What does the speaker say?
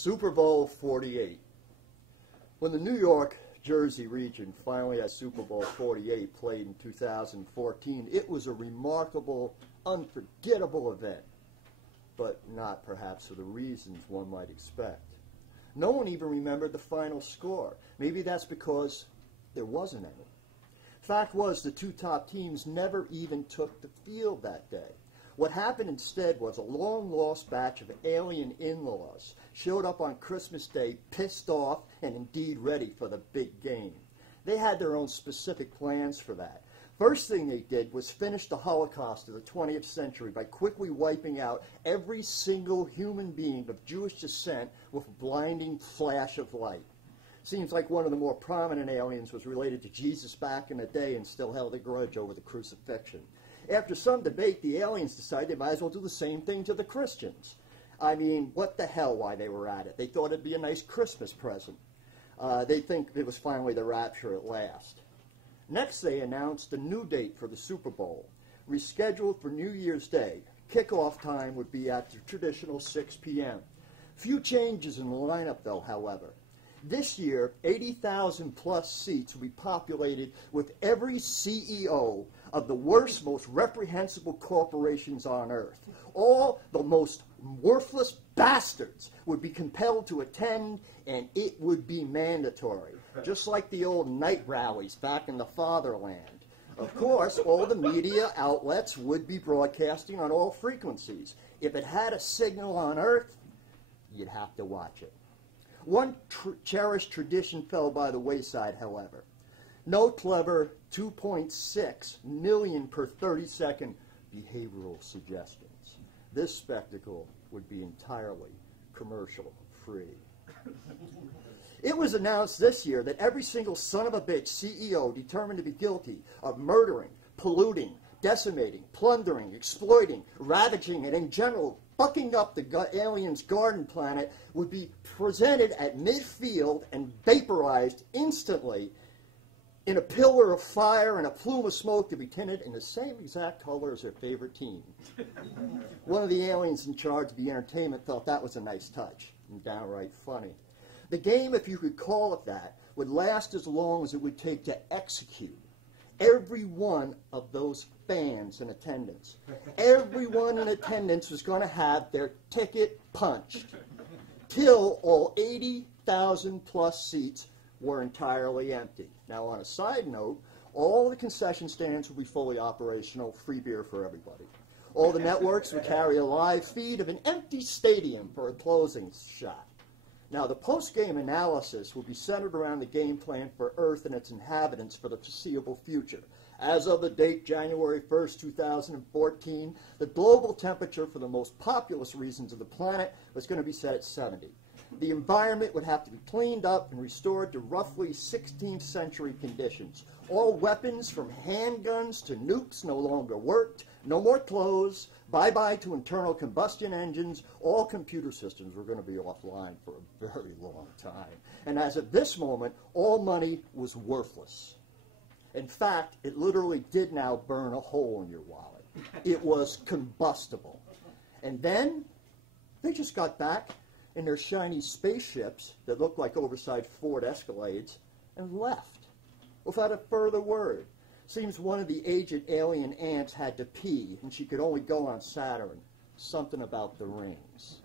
Super Bowl 48. When the New York, Jersey region finally had Super Bowl 48 played in 2014, it was a remarkable, unforgettable event, but not perhaps for the reasons one might expect. No one even remembered the final score. Maybe that's because there wasn't any. Fact was, the two top teams never even took the field that day. What happened instead was a long-lost batch of alien in-laws showed up on Christmas Day pissed off and indeed ready for the big game. They had their own specific plans for that. First thing they did was finish the Holocaust of the 20th century by quickly wiping out every single human being of Jewish descent with a blinding flash of light. Seems like one of the more prominent aliens was related to Jesus back in the day and still held a grudge over the crucifixion. After some debate, the aliens decided they might as well do the same thing to the Christians. I mean, what the hell why they were at it? They thought it'd be a nice Christmas present. They think it was finally the rapture at last. Next, they announced a new date for the Super Bowl, rescheduled for New Year's Day. Kickoff time would be at the traditional 6 p.m. Few changes in the lineup, though, however. This year, 80,000 plus seats will be populated with every CEO of the worst, most reprehensible corporations on earth. All the most worthless bastards would be compelled to attend, and it would be mandatory, just like the old night rallies back in the fatherland. Of course, all the media outlets would be broadcasting on all frequencies. If it had a signal on Earth, you'd have to watch it. One cherished tradition fell by the wayside, however. No clever 2.6 million per 30-second behavioral suggestions. This spectacle would be entirely commercial-free. It was announced this year that every single son of a bitch CEO determined to be guilty of murdering, polluting, decimating, plundering, exploiting, ravaging, and in general fucking up the aliens' garden planet would be presented at midfield and vaporized instantly in a pillar of fire and a plume of smoke to be tinted in the same exact color as their favorite team. One of the aliens in charge of the entertainment thought that was a nice touch and downright funny. The game, if you could call it that, would last as long as it would take to execute every one of those fans in attendance. Everyone in attendance was going to have their ticket punched till all 80,000 plus seats were entirely empty. Now, on a side note, all the concession stands will be fully operational, free beer for everybody. All the networks would carry a live feed of an empty stadium for a closing shot. Now, the post-game analysis will be centered around the game plan for Earth and its inhabitants for the foreseeable future. As of the date January 1st, 2014, the global temperature for the most populous regions of the planet was going to be set at 70. The environment would have to be cleaned up and restored to roughly 16th century conditions. All weapons from handguns to nukes no longer worked. No more clothes. Bye-bye to internal combustion engines. All computer systems were going to be offline for a very long time. And as of this moment, all money was worthless. In fact, it literally did now burn a hole in your wallet. It was combustible. And then they just got back in their shiny spaceships that looked like oversized Ford Escalades and left without a further word. Seems one of the aged alien ants had to pee, and she could only go on Saturn. Something about the rings.